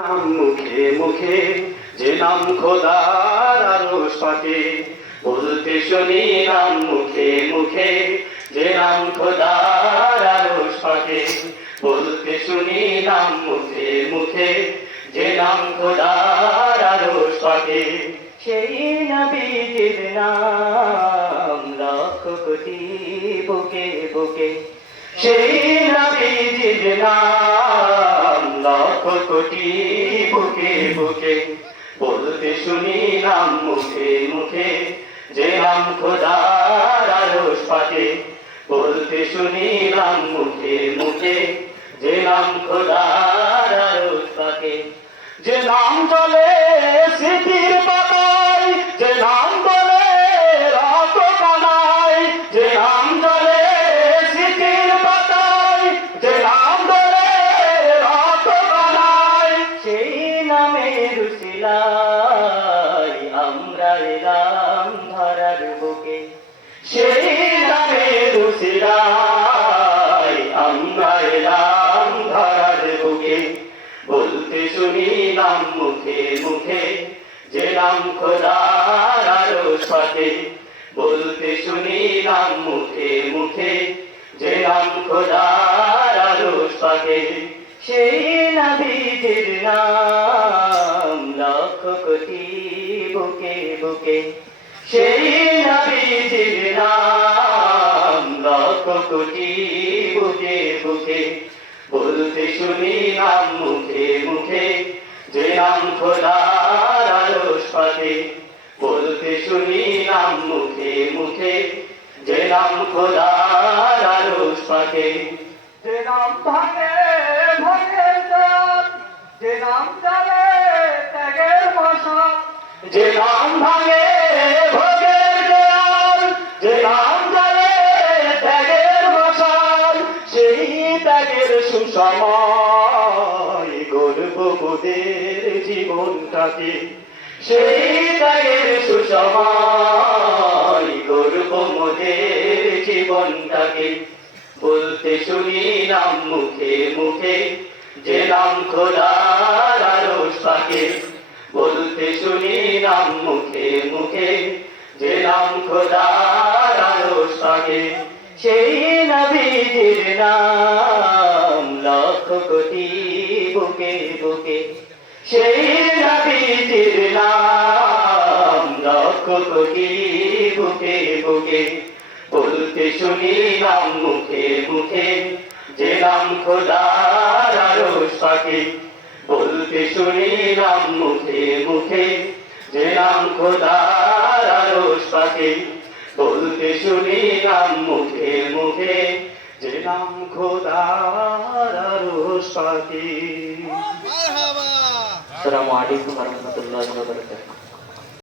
নাম মুখে মুখে যে নাম খোদার আরশ পাকে, বলতে শুনি নাম মুখে মুখে যে নাম খোদার আরশ পাকে, বলতে শুনি নাম মুখে মুখে যে নাম খোদার আরশ পাকে। সেই নবীজির নাম লক্ষ কোটি বুকে বুকে, সেই নবীজির নাম লক্ষ কোটি বুকে বুকে, বলতে শুনি নাম মুখে মুখে যে নাম খোদার আরশ পাকে, বলতে শুনি নাম মুখে মুখে যে নাম খোদার আরশ পাকে। যে নাম চলে স্মৃতির পাতায়, যে নাম বলে রত কানায়, যে নাম চলে স্মৃতির পাতায়, যে নাম বলে রত কানায়, সেই নামের উসিলায় আমরা এলাম ধরার বুকে, সেই নামের উসিলায় আমরা এলাম ধরার বুকে, বলতে শুনি নাম মুখে মুখে যে নাম খোদার আরশ পাকে, বলতে শুনি নাম মুখে মুখে যে নাম খোদার আরশ পাকে। সেই নবীজির নাম লক্ষ কোটি বুকে বুকে, সেই নবীজির নাম লক্ষ কোটি বুকে বুকে, বলতে শুনি নাম মুখে মুখে যে নাম খোদার আরশ পাকে, বলতে শুনি নাম মুখে মুখে যে নাম খোদার আরশ পাকে। যে নাম ভাঙে ভাঙে জাত, যে নাম চলে ত্যাগের মশাল, যে নাম ভাঙে ভোগের দেয়াল, যে নাম চলে ত্যাগের মশাল, সেই ত্যাগের সুসময় গর্ব মোদের জীবনটাকে, সেই ত্যাগের সুসময় গর্ব মোদের জীবনটাকে, বলতে শুনি নাম মুখে মুখে যে নাম খোদার আরশ পাকে, বলতে শুনি নাম মুখে মুখে যে নাম খোদার আরশ পাকে। সেই নবীজির নাম লক্ষ কোটি বুকে বুকে, সেই নবীজির নাম লক্ষ কোটি বুকে বুকে, বলতে শুনি নাম মুখে মুখে যে নাম খোদার আরশ পাকে, বলতে শুনি নাম মুখে মুখে যে নাম খোদার আরশ পাকে, বলতে শুনি নাম মুখে মুখে যে নাম খোদার আরশ পাকে। আসসালামু আলাইকুম ওয়া রাহমাতুল্লাহি ওয়া বারাকাতুহু।